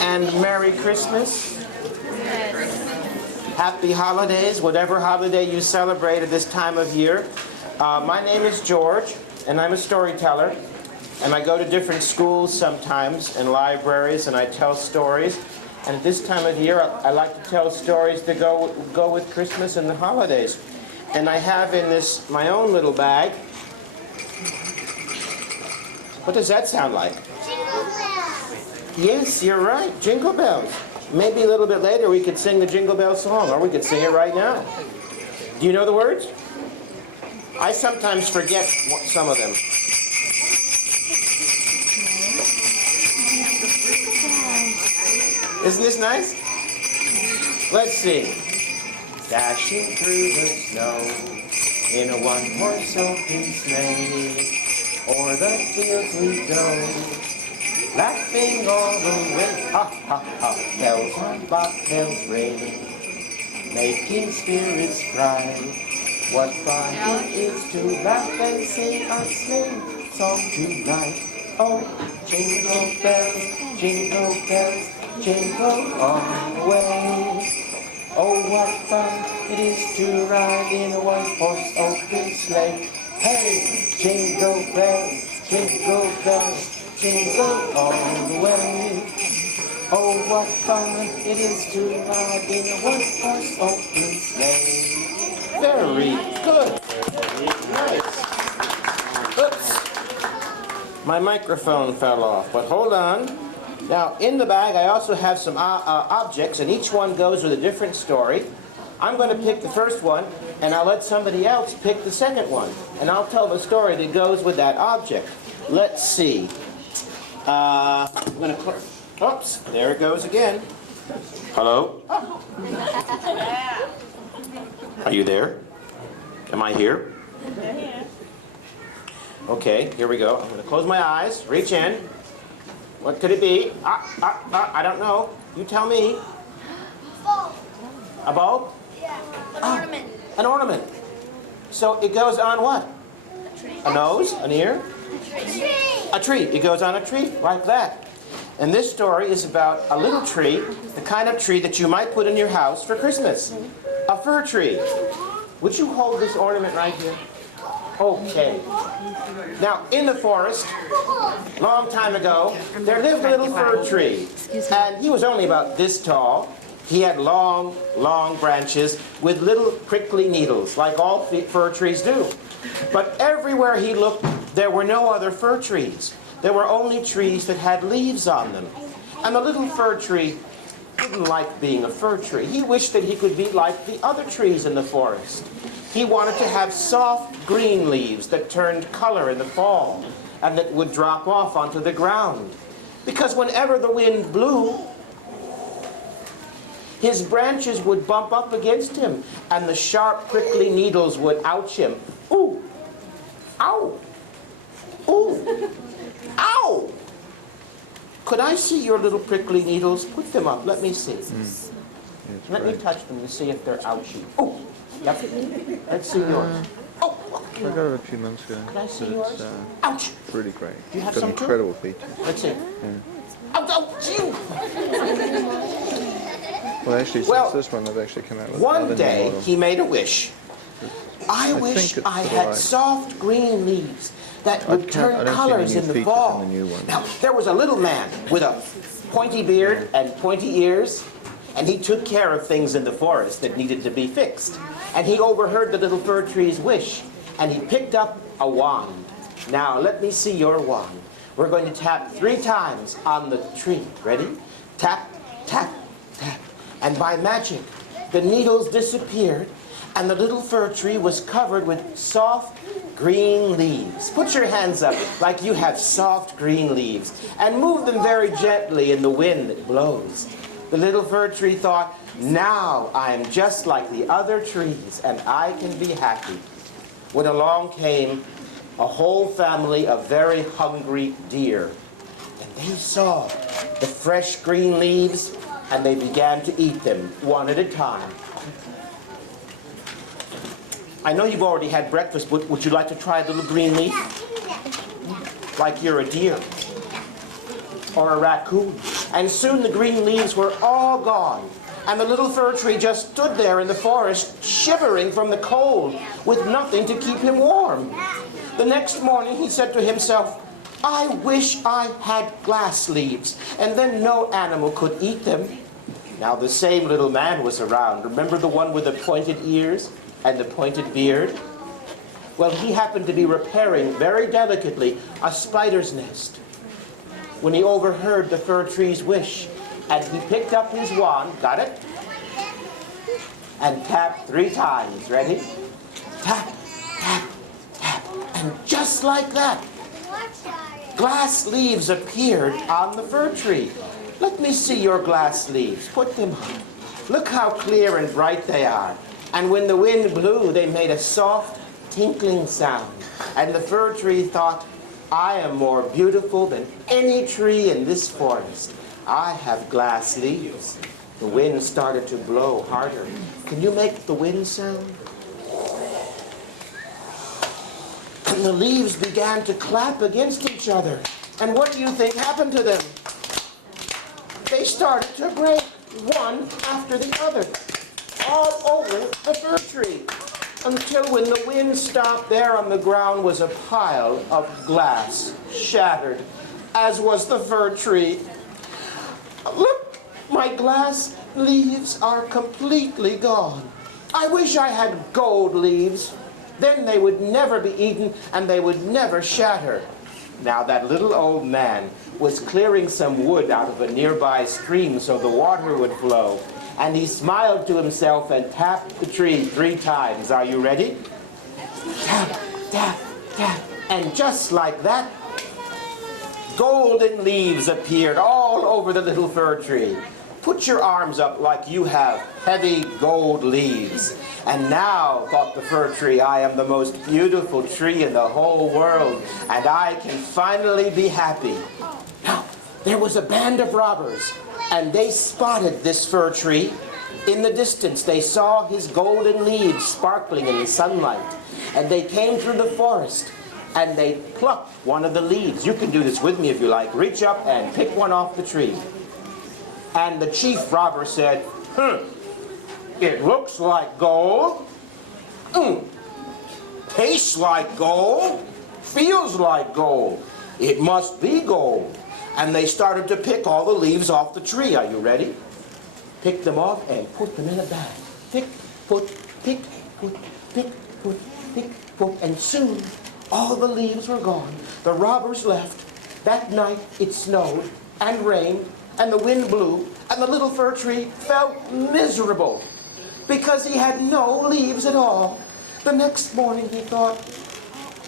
And Merry Christmas. Happy holidays, whatever holiday you celebrate at this time of year. My name is George, and I'm a storyteller. And I go to different schools sometimes and libraries, and I tell stories. And at this time of year, I like to tell stories that go with Christmas and the holidays. And I have in this my own little bag. What does that sound like? Jingle bells. Yes, you're right. Jingle bells. Maybe a little bit later we could sing the Jingle Bell song, or we could sing it right now. Do you know the words? I sometimes forget some of them. Isn't this nice? Let's see. Dashing through the snow in a one-horse open sleigh, o'er the fields we go, laughing all the way. Ha, ha, ha. Bells on bobtails ring, making spirits bright. What fun it is to laugh and sing a sleigh song tonight. Oh, jingle bells, jingle all the way. Oh, what fun it is to ride in a one-horse open sleigh. Hey, jingle bells, jingle all the way. Oh, what fun it is to ride in a one-horse open sleigh. Very good. Very nice. Oops. My microphone fell off, but hold on. Now, in the bag, I also have some objects, and each one goes with a different story. I'm going to pick the first one, and I'll let somebody else pick the second one. And I'll tell the story that goes with that object. Let's see. I'm going to oops, there it goes again. Hello? Are you there? Am I here? Okay, here we go. I'm going to close my eyes, reach in. What could it be? I don't know. You tell me. Bulb. A bulb? Yeah. An ornament. An ornament. So it goes on what? A tree. A nose? An ear? A tree. A tree. It goes on a tree, like that. And this story is about a little tree, the kind of tree that you might put in your house for Christmas. A fir tree. Would you hold this ornament right here? Okay. Now, in the forest, long time ago, there lived a little fir tree. And he was only about this tall. He had long, long branches with little prickly needles, like all fir trees do. But everywhere he looked, there were no other fir trees. There were only trees that had leaves on them. And the little fir tree didn't like being a fir tree. He wished that he could be like the other trees in the forest. He wanted to have soft green leaves that turned color in the fall and that would drop off onto the ground. Because whenever the wind blew, his branches would bump up against him and the sharp prickly needles would ouch him. Ooh! Ow! Ooh! Ow! Could I see your little prickly needles? Put them up. Let me see. Let me touch them to see if they're ouchy. Oh! Yep. Let's see yours. Oh! I got it a few months ago. Could I see But yours? it's Ouch! really great. Do you have It's got some too? incredible features. Let's see. Yeah. Ouch! Ouch! Well, actually, since Well, this one, they've actually come out with One another new day, model. he made a wish. I think wish it's I the had right- soft green leaves that I would can't- I turn don't see colors any in the features fall. in the new one. Now, there was a little man with a pointy beard and pointy ears, and he took care of things in the forest that needed to be fixed. And he overheard the little fir tree's wish, and he picked up a wand. Now, let me see your wand. We're going to tap 3 times on the tree. Ready? Tap, tap, tap. And by magic, the needles disappeared, and the little fir tree was covered with soft green leaves. Put your hands up like you have soft green leaves, and move them very gently in the wind that blows. The little fir tree thought, now I am just like the other trees, and I can be happy. When along came a whole family of very hungry deer, and they saw the fresh green leaves, and they began to eat them one at a time. I know you've already had breakfast, but would you like to try a little green leaf? Like you're a deer or a raccoon. And soon the green leaves were all gone, and the little fir tree just stood there in the forest, shivering from the cold, with nothing to keep him warm. The next morning he said to himself, I wish I had glass leaves, and then no animal could eat them. Now the same little man was around. Remember the one with the pointed ears and the pointed beard? Well, he happened to be repairing very delicately a spider's nest when he overheard the fir tree's wish, and he picked up his wand, got it? And tapped 3 times. Ready? Tap, tap, tap. And just like that, glass leaves appeared on the fir tree. Let me see your glass leaves. Put them on. Look how clear and bright they are. And when the wind blew, they made a soft, tinkling sound. And the fir tree thought, I am more beautiful than any tree in this forest. I have glass leaves. The wind started to blow harder. Can you make the wind sound? And the leaves began to clap against each other. And what do you think happened to them? They started to break, one after the other, all over the fir tree, until when the wind stopped, there on the ground was a pile of glass, shattered, as was the fir tree. Look, my glass leaves are completely gone. I wish I had gold leaves. Then they would never be eaten, and they would never shatter. Now that little old man was clearing some wood out of a nearby stream so the water would flow. And he smiled to himself and tapped the tree 3 times. Are you ready? Tap, tap, tap. And just like that, golden leaves appeared all over the little fir tree. Put your arms up like you have heavy gold leaves. And now, thought the fir tree, I am the most beautiful tree in the whole world, and I can finally be happy. Now, there was a band of robbers, and they spotted this fir tree. In the distance, they saw his golden leaves sparkling in the sunlight, and they came through the forest, and they plucked one of the leaves. You can do this with me if you like. Reach up and pick one off the tree. And the chief robber said, it looks like gold, tastes like gold, feels like gold. It must be gold. And they started to pick all the leaves off the tree. Are you ready? Pick them off and put them in a bag. Pick, put, pick, put, pick, put, pick, put. And soon, all the leaves were gone. The robbers left. That night, it snowed and rained, and the wind blew, and the little fir tree felt miserable because he had no leaves at all. The next morning he thought,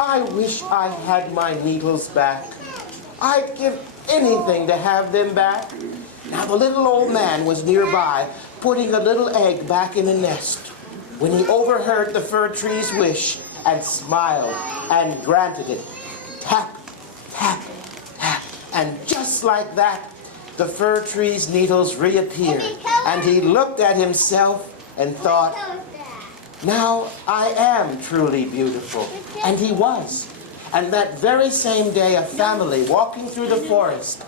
I wish I had my needles back. I'd give anything to have them back. Now the little old man was nearby, putting a little egg back in the nest, when he overheard the fir tree's wish and smiled and granted it. Tap, tap, tap. And just like that, the fir tree's needles reappeared, and he looked at himself and thought, now I am truly beautiful. And he was. And that very same day, a family walking through the forest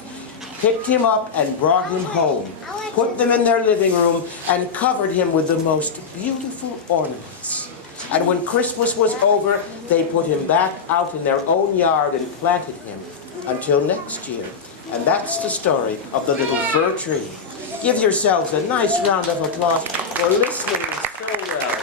picked him up and brought him home, put them in their living room, and covered him with the most beautiful ornaments. And when Christmas was over, they put him back out in their own yard and planted him until next year. And that's the story of the little fir tree. Give yourselves a nice round of applause for listening so well.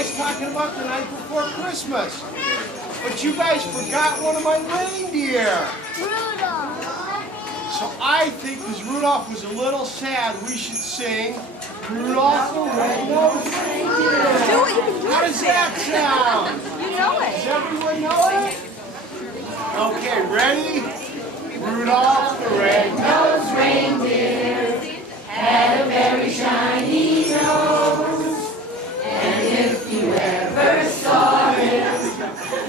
guys talking about the night before Christmas. But you guys forgot one of my reindeer. Rudolph. So I think because Rudolph was a little sad, we should sing Rudolph the Red-Nosed Reindeer. Do it, you can do How it. does that sound? You know Does it. everyone know it? Okay, ready? Rudolph the Red-Nosed Reindeer had a very shiny nose. And if you ever saw him,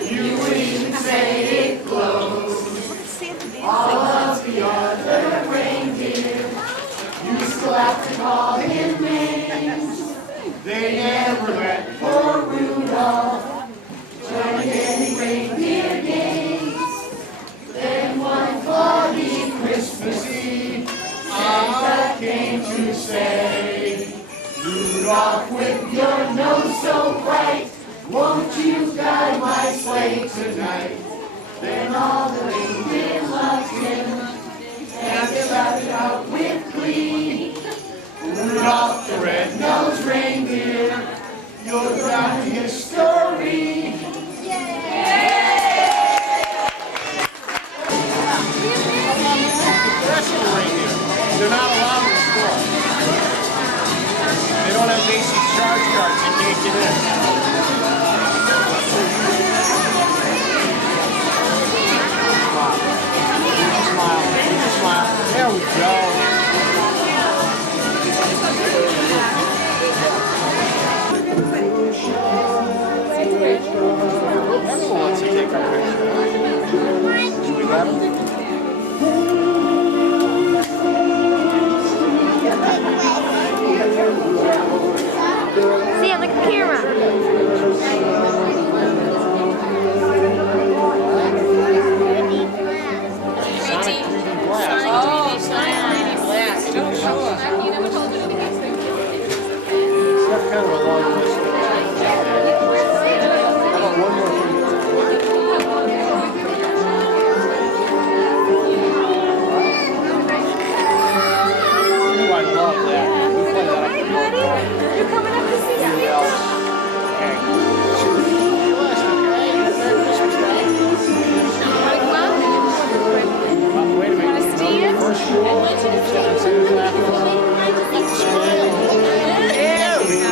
you would even say it glows. All of the other reindeer used to laugh to call him names. They never let poor Rudolph join any reindeer games. Then one foggy Christmas Eve, Santa came to say, Rudolph, with your nose so bright, won't you guide my sleigh tonight? Then all the reindeer loved him, and they laughed out with glee. Rudolph the Red-Nosed Reindeer, you're down history. The rest of the reindeer, they're not allowed in the store. They don't have Macy's charge cards, they can't get in. Smile. There we go. Everyone wants to take a picture. Do we let them? See, look at the camera. Oh, Sonic 3D Blast. Oh, sure. That's kind of a long list. How about one more thing? Ooh, I love that. We play that up Hi, buddy. You're coming up to see us. Who else? Okay. Your list, okay? Merry Christmas, Daddy. Wait a minute. First you all. Santa's laughing. There we go.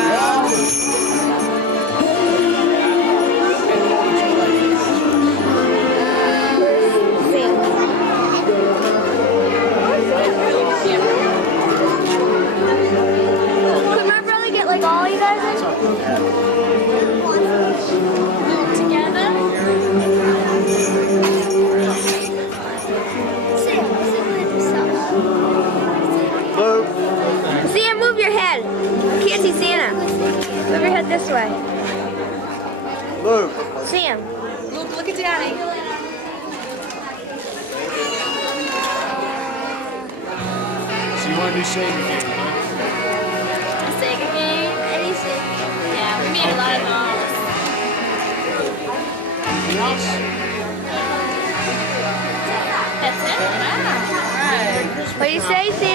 Could my brother get like all you guys in? Together? Sam, move your head. I can't see Santa. Move your head this way. Luke. Sam. Luke, look at Daddy. So you want to do Sega game, huh? A Sega game? Any Sega game? Yeah, we made a lot of those. Anything else? That's it? Wow. All right. What do you say, Sam?